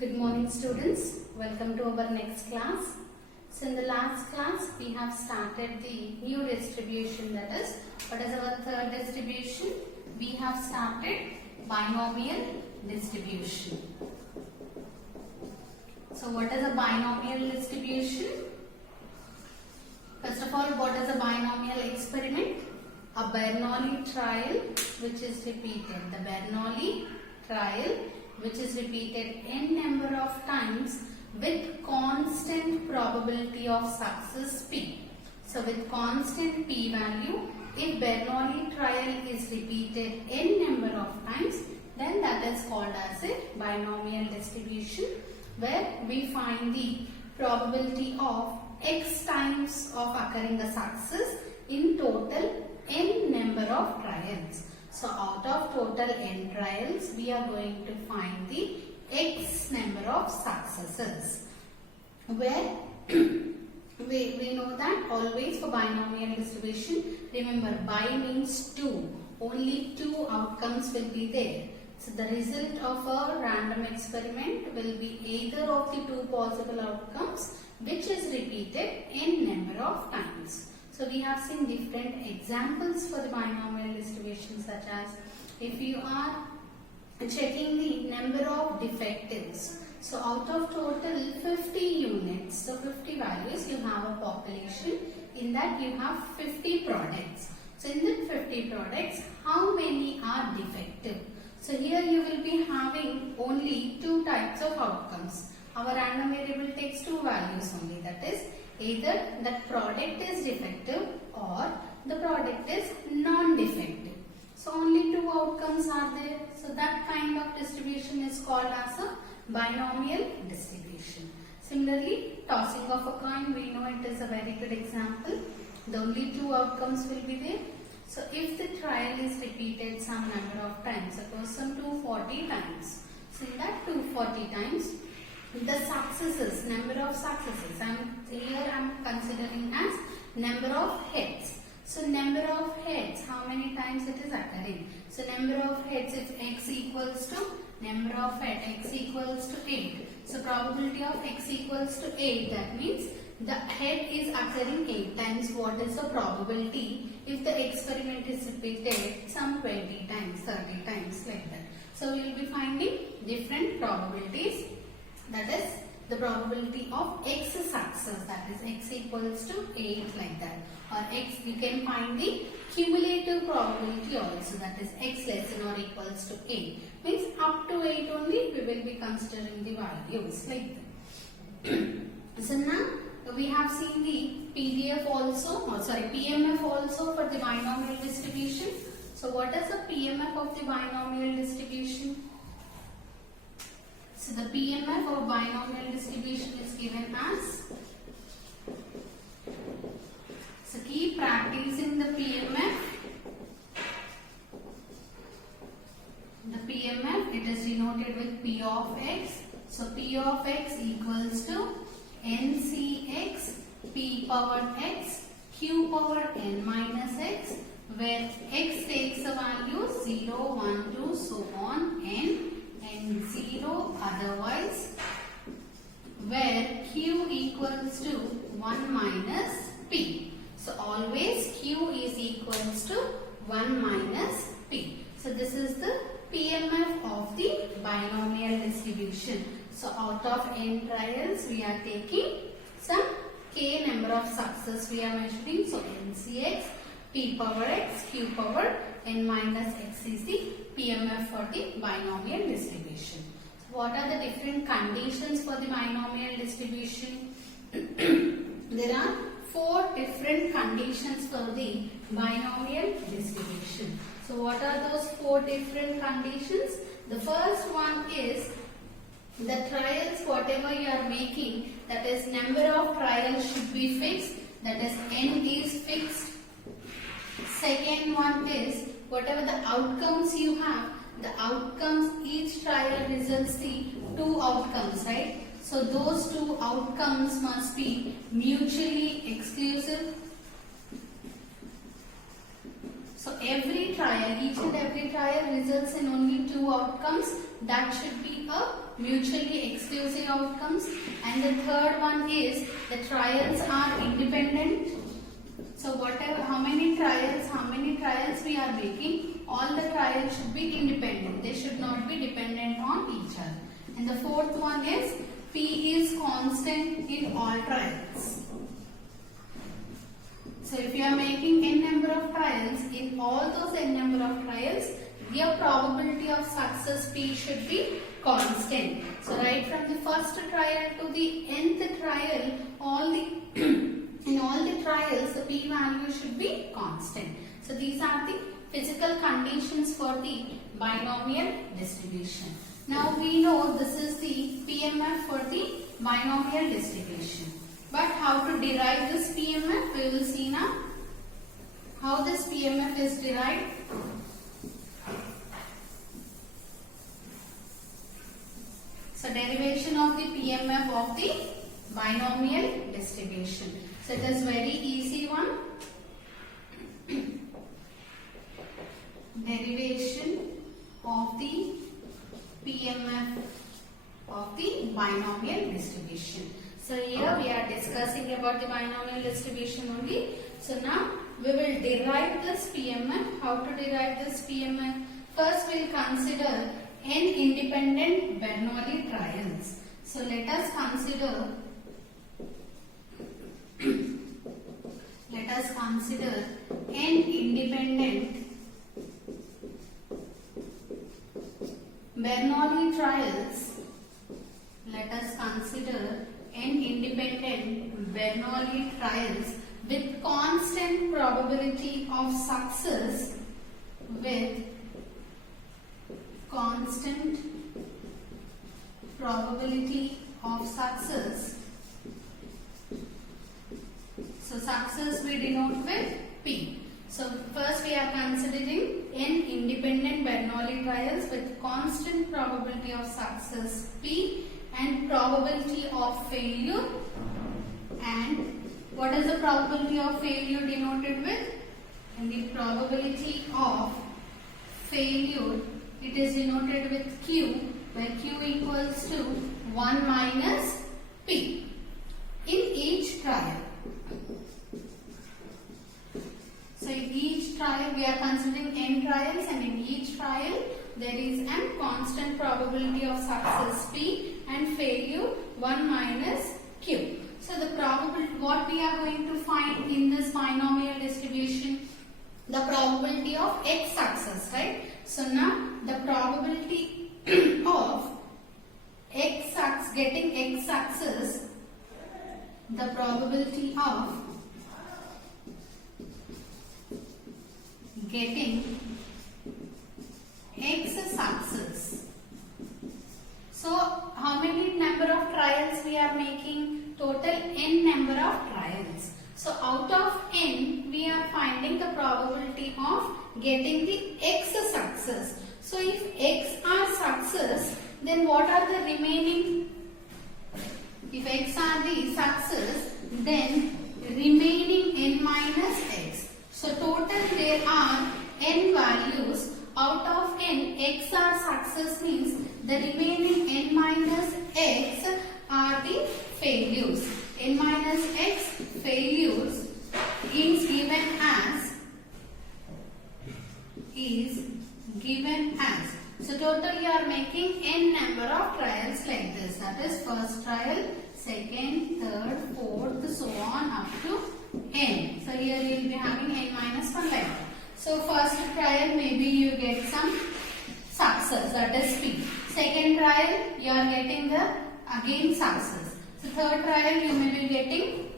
Good morning students, welcome to our next class. So in the last class we have started the new distribution, that is, what is our third distribution? We have started binomial distribution. So what is a binomial distribution? First of all, what is a binomial experiment? A Bernoulli trial which is repeated. The Bernoulli trial which is repeated n number of times with constant probability of success p. So with constant p value, if Bernoulli trial is repeated n number of times, then that is called as a binomial distribution, where we find the probability of x times of occurring a success in total n number of trials. So out of total n trials, we are going to find the x number of successes, where we know that always for binomial distribution, remember bi means 2, only 2 outcomes will be there. So the result of a random experiment will be either of the 2 possible outcomes which is repeated n number of times. So we have seen different examples for the binomial distribution, such as if you are checking the number of defectives. So out of total 50 units, so 50 values, you have a population. In that you have 50 products. So in that 50 products, how many are defective? So here you will be having only 2 types of outcomes. Our random variable takes 2 values only, that is, either that product is defective or the product is non-defective. So only 2 outcomes are there. So that kind of distribution is called as a binomial distribution. Similarly, tossing of a coin, we know it is a very good example. The only 2 outcomes will be there. So if the trial is repeated some number of times, suppose some 240 times. So in that 240 times, the successes, number of successes, here I am considering as number of heads. So number of heads, how many times it is occurring? So number of heads, if x equals to number of head, x equals to 8. So probability of x equals to 8, that means the head is occurring 8 times. What is the probability if the experiment is repeated some 20 times, 30 times, like that. So we will be finding different probabilities. That is the probability of x success, that is x equals to 8, like that. Or x, you can find the cumulative probability also, that is x less than or equals to 8. Means up to 8 only we will be considering the values, like that. So now we have seen the PDF also, PMF also for the binomial distribution. So what is the PMF of the binomial distribution? So the PMF of binomial distribution is given as, so keep practicing the PMF. The PMF, it is denoted with P of x. So P of x equals to NCX P power x Q power n minus x, where x takes the value 0, 1, 2, so on, n, and 0 otherwise, where q equals to 1 minus p. So always q is equals to 1 minus p. So this is the PMF of the binomial distribution. So out of n trials, we are taking some k number of success we are measuring. So NCX, P power x, Q power n minus x is the PMF for the binomial distribution. So what are the different conditions for the binomial distribution? There are 4 different conditions for the binomial distribution. So what are those 4 different conditions? The first one is the trials, whatever you are making, that is number of trials should be fixed, that is n is fixed. Second one is whatever the outcomes you have, the outcomes, each trial results the 2 outcomes, right? So those 2 outcomes must be mutually exclusive. So every trial, each and every trial results in only 2 outcomes. That should be a mutually exclusive outcomes, and the third one is the trials are independent. So whatever, how many trials we are making, all the trials should be independent. They should not be dependent on each other. And the fourth one is P is constant in all trials. So if you are making n number of trials, in all those n number of trials, your probability of success P should be constant. So right from the first trial to the nth trial, in all the trials, the P value should be constant. So these are the physical conditions for the binomial distribution. Now we know this is the PMF for the binomial distribution. But how to derive this PMF, we will see now. How this PMF is derived. So derivation of the PMF of the binomial distribution. So it is very easy one. Derivation of the PMF of the binomial distribution. So here we are discussing about the binomial distribution only. So now we will derive this PMF. How to derive this PMF? First we will consider n independent Bernoulli trials. So let us consider n independent Bernoulli trials. Let us consider n independent Bernoulli trials with constant probability of success, with constant probability of success. So success we denote with P. So first we are considering n independent Bernoulli trials with constant probability of success P and probability of failure. And what is the probability of failure denoted with? And the probability of failure, it is denoted with Q, where Q equals to 1 minus P in each trial. So in each trial we are considering n trials, and in each trial there is a constant probability of success P and failure 1 minus Q. So the probability, what we are going to find in this binomial distribution, the probability of X success, right? So now the probability of getting X success, the probability of getting X success. So how many number of trials we are making? Total n number of trials. So out of n we are finding the probability of getting the X success. So if X are success, then what are the remaining? If X are the success, then remaining n minus X. So total there are n values. Out of n, X are success means the remaining n minus X are the failures. N minus X failures is given as. So total you are making n number of trials like this. That is first trial, second, third, fourth, so on up to n. So here you will be having n minus 1 like that. So first trial maybe you get some success, that is P. Second trial you are getting the again success. So third trial you may be getting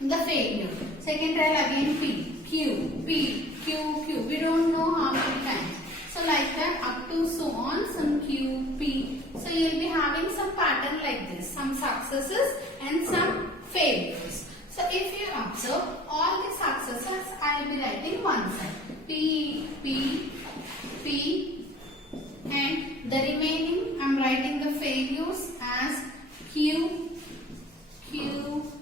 the failure. Second trial again P, Q, P, Q, Q. We don't know how many times. So like that up to so on, some Q, P. So you will be having some pattern like this, some successes and some failures. So if you observe all the successes, I will be writing one side. P, P, P, and the remaining I am writing the failures as Q, Q,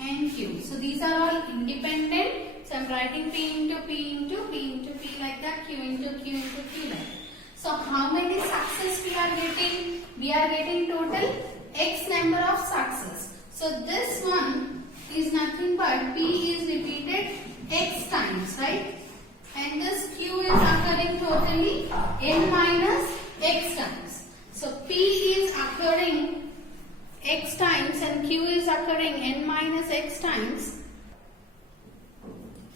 and Q. So these are all independent. So I am writing P into P into P into P like that, Q into Q into Q like that. So how many success we are getting? We are getting total x number of success. So this one is nothing but P is repeated x times, right? And this Q is occurring totally n minus x times. So P is occurring x times and Q is occurring n minus x times.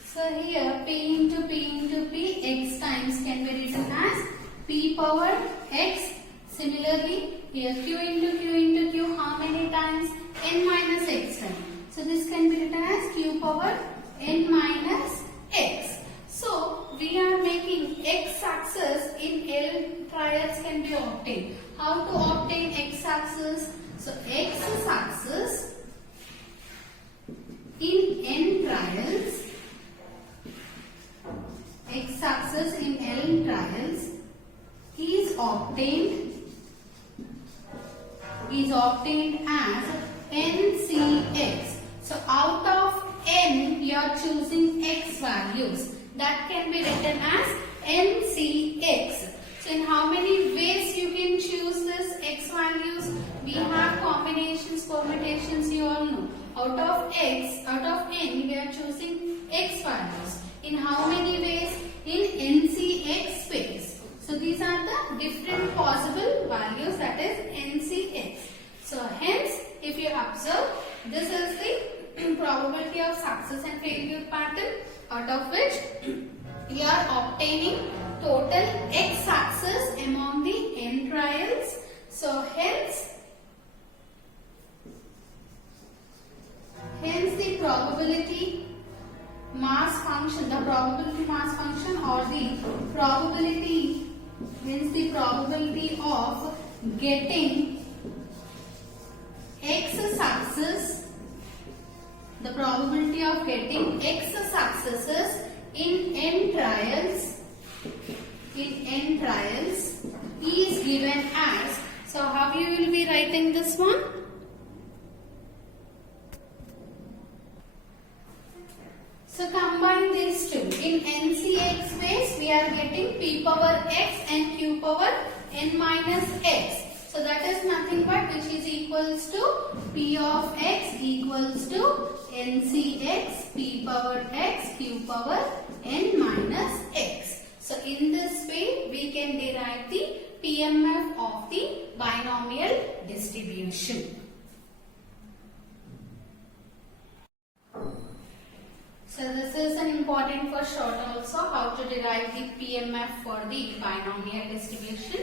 So here P into P x times can be written as P power x. Similarly, here Q into Q how many times? N minus x times. So this can be written as Q power n minus x. So we are making x success in L trials can be obtained. How to obtain x success? So x success in n trials, x success in L trials is obtained as NCX. So out of n you are choosing x values. That can be written as NCX. So in how many ways you can choose this x values? We have combinations, permutations, you all know. Out of n we are choosing x values. In how many ways? In NCX ways. So these are the different possible values, that is NCX. So hence if you observe, this is the probability of success and failure pattern, out of which we are obtaining total x success among the n trials. So hence the probability mass function, the probability mass function or the probability, means the probability of getting x success, the probability of getting x successes in n trials is given as, so how you will be writing this one? So combine these two. In NCX ways we are getting P power x and Q power n minus x. So that is nothing but which is equals to P of x equals to NCX P power x Q power n minus x. So in this way we can derive the PMF of the binomial distribution. So this is an important for short also, how to derive the PMF for the binomial distribution.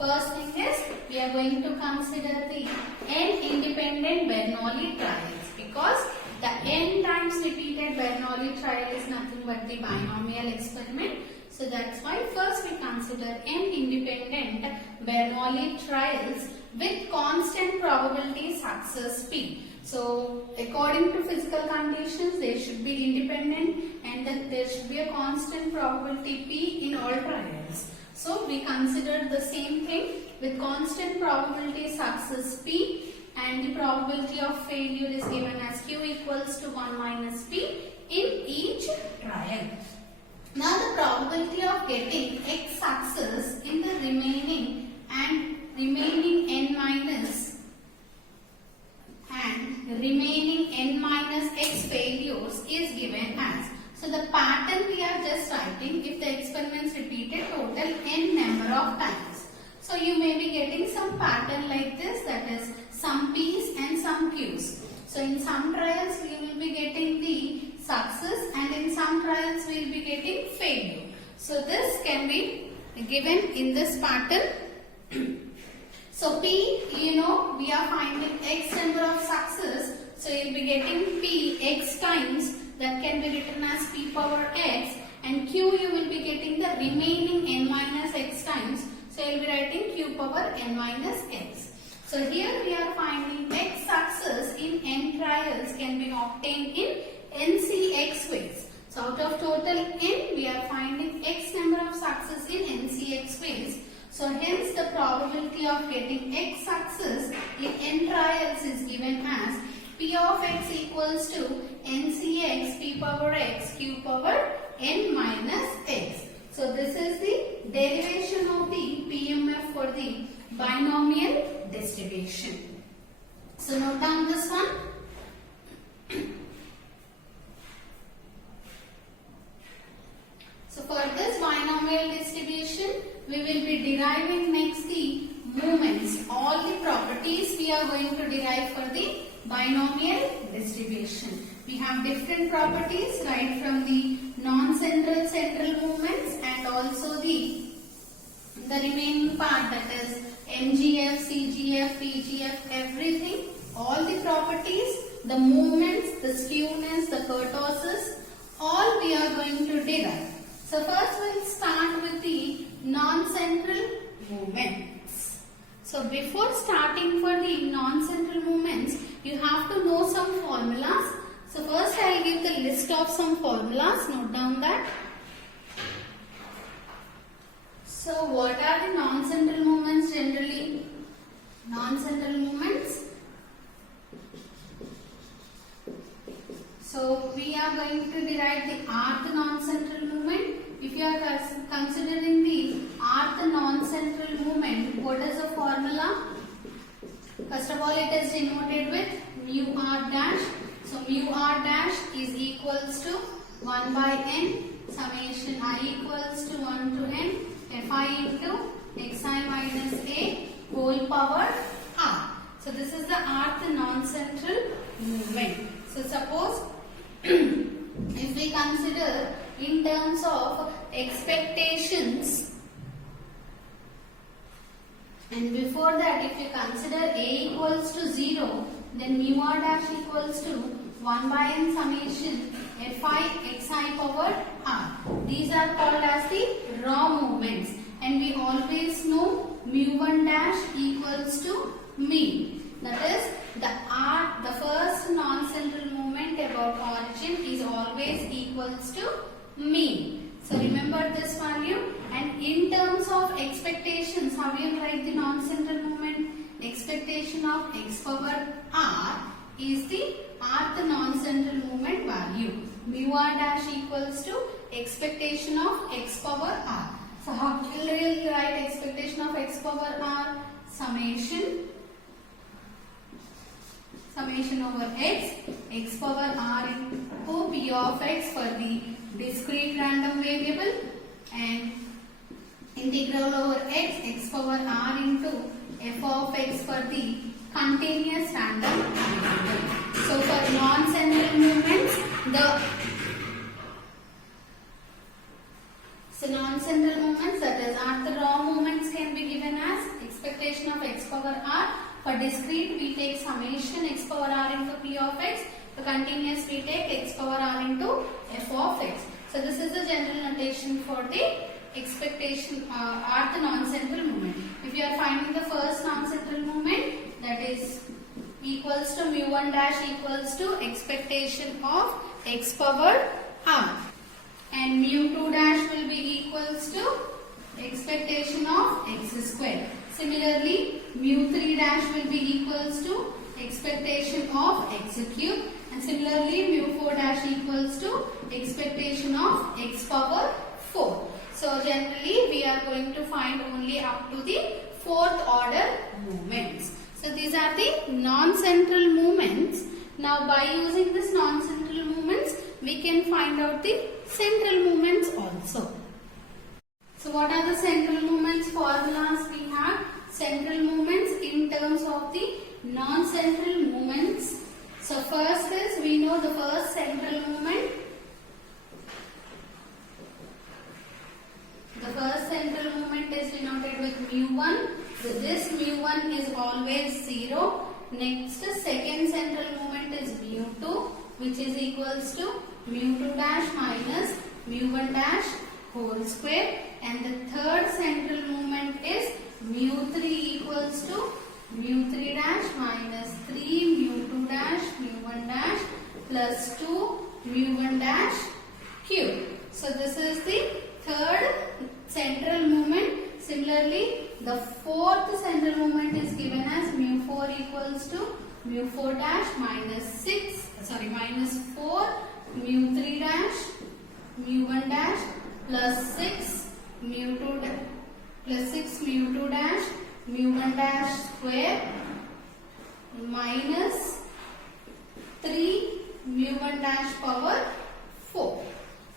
First thing is, we are going to consider the n independent Bernoulli trials, because the n times repeated Bernoulli trial is nothing but the binomial experiment. So that's why first we consider n independent Bernoulli trials with constant probability success P. So according to physical conditions, they should be independent and then there should be a constant probability P in all trials. So we consider the same thing with constant probability success P, and the probability of failure is given as Q equals to 1 minus P in each trial. Now the probability of getting X success in the remaining n minus X failures is given as, so the pattern we are just writing if the experiments repeated total n number of times. So you may be getting some pattern like this, that is some P's and some Q's. So in some trials we will be getting the success and in some trials we will be getting failure. So this can be given in this pattern. So P, you know, we are finding X number of success. So you will be getting P X times, that can be written as P power X, and Q you will be getting the remaining n minus X times. So you will be writing Q power n minus X. So here we are finding X success in n trials can be obtained in NCX ways. So out of total n, we are finding X number of success in NCX ways. So hence the probability of getting X success in n trials is given as P of X equals to NCX P power X Q power n minus X. So this is the derivation of the PMF for the binomial distribution. all the properties we are going to derive for the binomial distribution. We have different properties right from the non-central central movements and also the remaining part, that is MGF, CGF, PGF, everything. All the properties, the movements, the skewness, the kurtosis, all we are going to derive. So first we'll start with the non-central movements. So before starting for the non-central movements, you have to know some formulas. So first I'll give the list of some formulas. Note down that. So what are the non-central movements generally? Non-central movements. So we are going to derive the rth non-central movement. If you are considering the rth non-central movement, what is the formula? First of all, it is denoted with mu r dash. So mu r dash is equals to 1 by n summation I equals to 1 to n fi into xi minus a whole power r. So this is the rth non-central movement. So suppose if we consider in terms of expectations, and before that if you consider a equals to 0, then mu r dash equals to 1 by n summation fi xi power r. These are called as the raw movements, and we always know mu1 dash equals to mean. That is the first non-central movement about origin is always equals to mean. So remember this value. And in terms of expectations, how do you write the non-central movement? Expectation of x power r is the rth non-central movement value. Mu r dash equals to expectation of x power r. So how will you write expectation of x power r? Summation over x power r into p of x for the discrete random variable, and integral over x power r into f of x for the continuous random variable. So for non-central movements, non-central movements, that is the raw movements, can be given as expectation of x power r. For discrete, we take summation x power r into p of x. For continuous, we take x power r into f of x. So this is the general notation for the expectation rth non-central movement. If you are finding the first non-central movement, that is equals to mu1 dash equals to expectation of x power r, and mu2 dash will be equals to expectation of x square. Similarly, mu3 dash will be equals to expectation of x cube, and similarly mu4 dash equals to expectation of x power 4. So generally we are going to find only up to the fourth order movements. So these are the non-central movements. Now by using this non-central movements, we can find out the central movements also. So what are the central movements formulas we have? Central movements in terms of the non-central movements. So first is, we know the first central movement. The first central movement is denoted with mu1. So this mu1 is always 0. Next, second central movement is mu2, which is equals to mu2 dash minus mu1 dash whole square, and the third central movement is mu3 equals to mu3 dash minus 3 mu2 dash mu1 dash plus 2 mu1 dash cube. So this is the third central movement. Similarly, the fourth central movement is given as mu4 equals to mu4 dash minus 4 mu3 dash mu1 dash plus 6 mu2 dash mu1 dash square minus 3 mu1 dash power 4.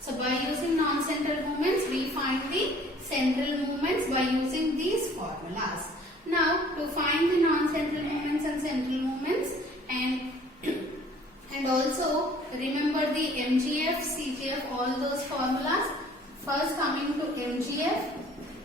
So by using non-central movements, we find the central movements by using these formulas. Now to find the non-central moments and central moments, and also remember the MGF, CGF, all those formulas. First coming to MGF,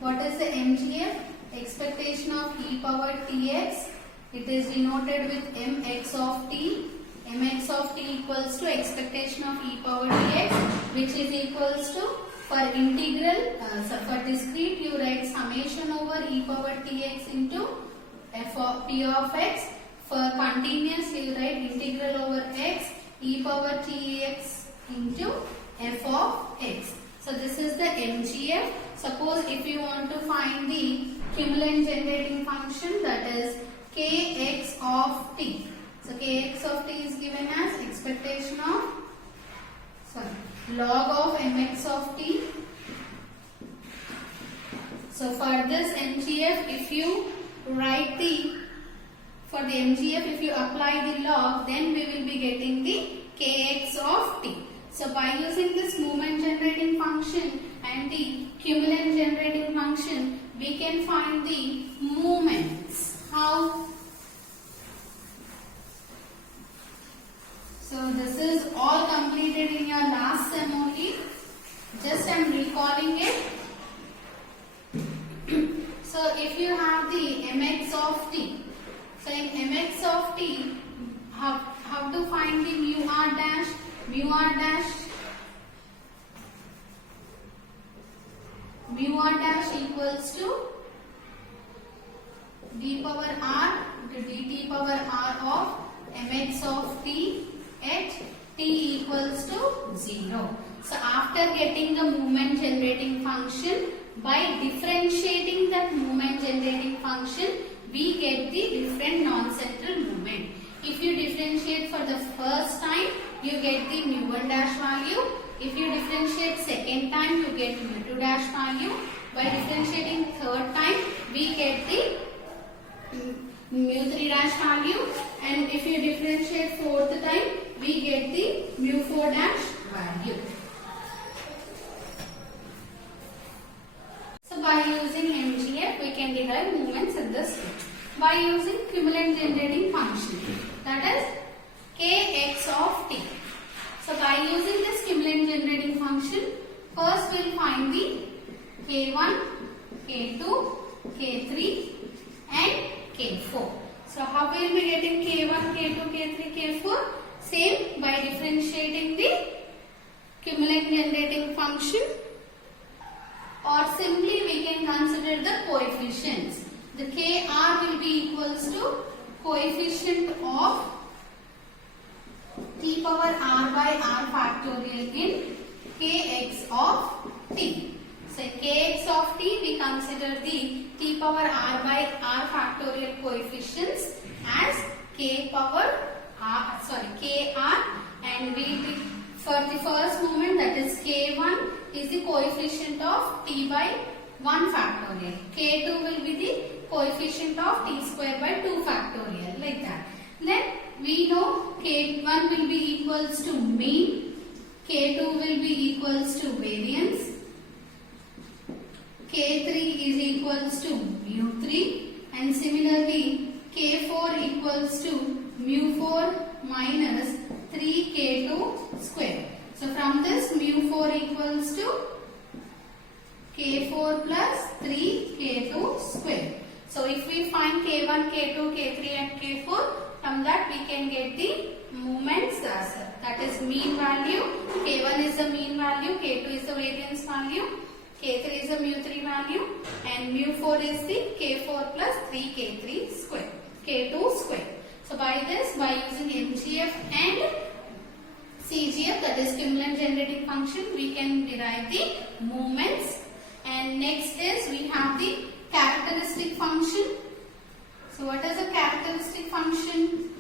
what is the MGF? Expectation of e power tx. It is denoted with mx of t. Mx of t equals to expectation of e power tx, which is equals to, for integral, for discrete you write summation over e power tx into f of p of x. For continuous you write integral over x e power tx into f of x. So this is the MGF. Suppose if you want to find the cumulant generating function, that is kx of t. So kx of t is given as expectation of, log of mx of t. So for this MGF, if you write for the MGF, if you apply the log, then we will be getting the kx of t. So by using this moment generating function and the cumulant generating function, we can find the moments. How? So this is all completed in your last sem only. Just I am recalling it. So if you have the mx of t, so in mx of t, how to find the mu r dash? Mu r dash equals to d power r into dt power r of mx of t at t equals to 0. So after getting the moment generating function, by differentiating that moment generating function, we get the different non-central moment. If you differentiate for the first time, you get the mu1 dash value. If you differentiate second time, you get mu2 dash value. By differentiating third time, we get the mu3 dash value. And if you differentiate fourth time, we get the mu4 dash value. So by using MGF, we can derive moments at this stage. By using cumulant generating function, that is kx of t. So by using this cumulant generating function, first we will find the k1, k2, k3 and k4. So how we will be getting k1, k2, k3, k4? Same, by differentiating the cumulant generating function, or simply we can consider the coefficients. The kr will be equals to coefficient of t power r by r factorial in kx of t. So kx of t, we consider the t power r by r factorial coefficients as k power r, kr, and for the first moment, that is k1 is the coefficient of t by 1 factorial. K2 will be the coefficient of t square by 2 factorial, like that. Then we know k1 will be equals to mean, k2 will be equals to variance, k3 is equals to mu3, and similarly k4 equals to mu4 minus 3k2 square. So from this mu4 equals to k4 plus 3k2 square. So if we find k1, k2, k3 and k4, from that we can get the moments, that is mean value. K1 is the mean value, k2 is the variance value, k3 is the mu3 value, and mu4 is the k4 plus 3k3 square, k2 square. So by this, by using MGF and CGF, that is cumulant generating function, we can derive the moments. And next is we have the characteristic function. So what is a characteristic function?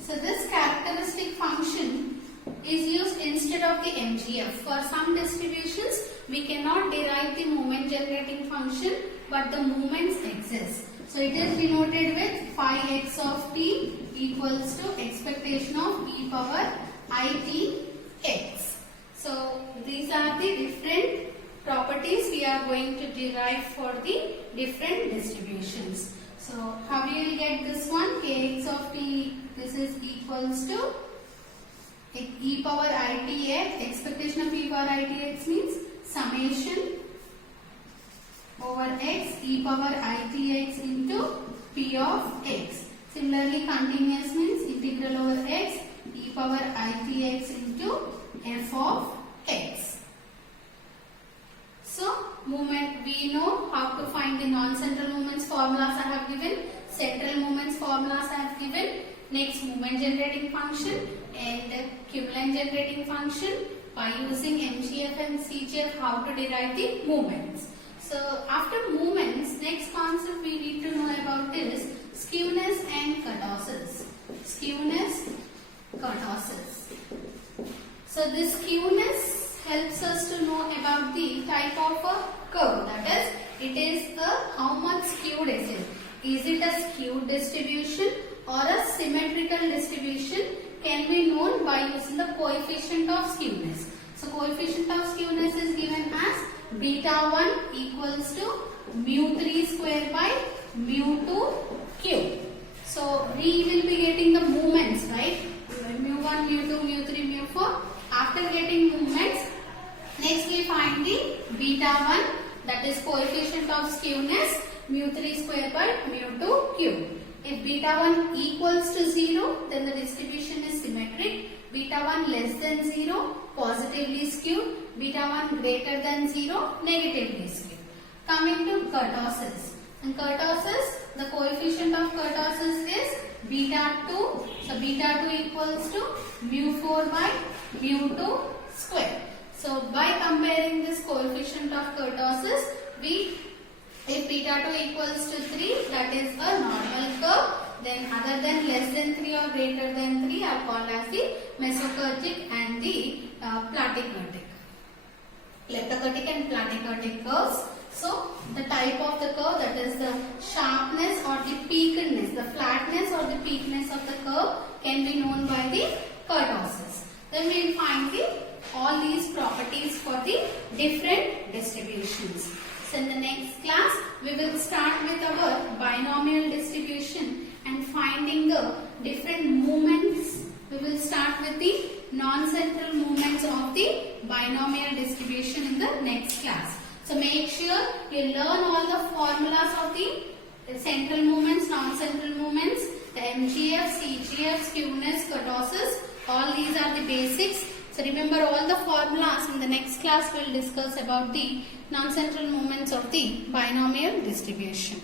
So this characteristic function is used instead of the MGF. For some distributions, we cannot derive the moment generating function, but the moments exist. So it is denoted with phi x of t equals to expectation of e power it x. So these are the different properties we are going to derive for the different distributions. So how you will get this one? Kx of t, this is equals to e power I t x. Expectation of e power I t x means summation over x e power I t x into p of x. Similarly, continuous means integral over x e power I t x into f of x. So, moment, we know how to find the non-central moments formulas I have given, central moments formulas I have given, next moment generating function and cumulant generating function. By using MGF and CGF, how to derive the moments. So, after moments, next concept we need to know about is skewness and kurtosis. Skewness, kurtosis. So, this skewness helps us to know about the type of a curve, that is, it is how much skewed is it. Is it a skewed distribution or a symmetrical distribution can be known by using the coefficient of skewness. So, coefficient of skewness is given as beta 1 equals to mu 3 square by mu 2 cube. So, we will be getting the moments, right? Mu 1, mu 2, mu 3, mu 4. After getting moments, next we find the beta 1, that is coefficient of skewness, mu 3 square by mu 2 cube. If beta 1 equals to 0, then the distribution is symmetric. Beta 1 less than 0, positively skewed. Beta 1 greater than 0, negatively skewed. Coming to kurtosis. In kurtosis, the coefficient of kurtosis is beta 2. So, beta 2 equals to mu 4 by mu 2 square. So, by comparing this coefficient of kurtosis, if beta 2 equals to 3, that is a normal curve. Then other than less than 3 or greater than 3 are called as the mesokurtic and the platykurtic. Leptokurtic and platykurtic curves. So, the type of the curve, that is the sharpness or the peakedness, the flatness or the peakedness of the curve can be known by the kurtosis. Then we will find all these properties for the different distributions. So, in the next class, we will start with our binomial distribution and finding the different moments. We will start with the non-central moments of the binomial distribution in the next class. So, make sure you learn all the formulas of the central moments, non-central moments, the MGF, CGF, skewness, kurtosis. All these are the basics. So, remember all the formulas. In the next class, we will discuss about the non-central moments of the binomial distribution.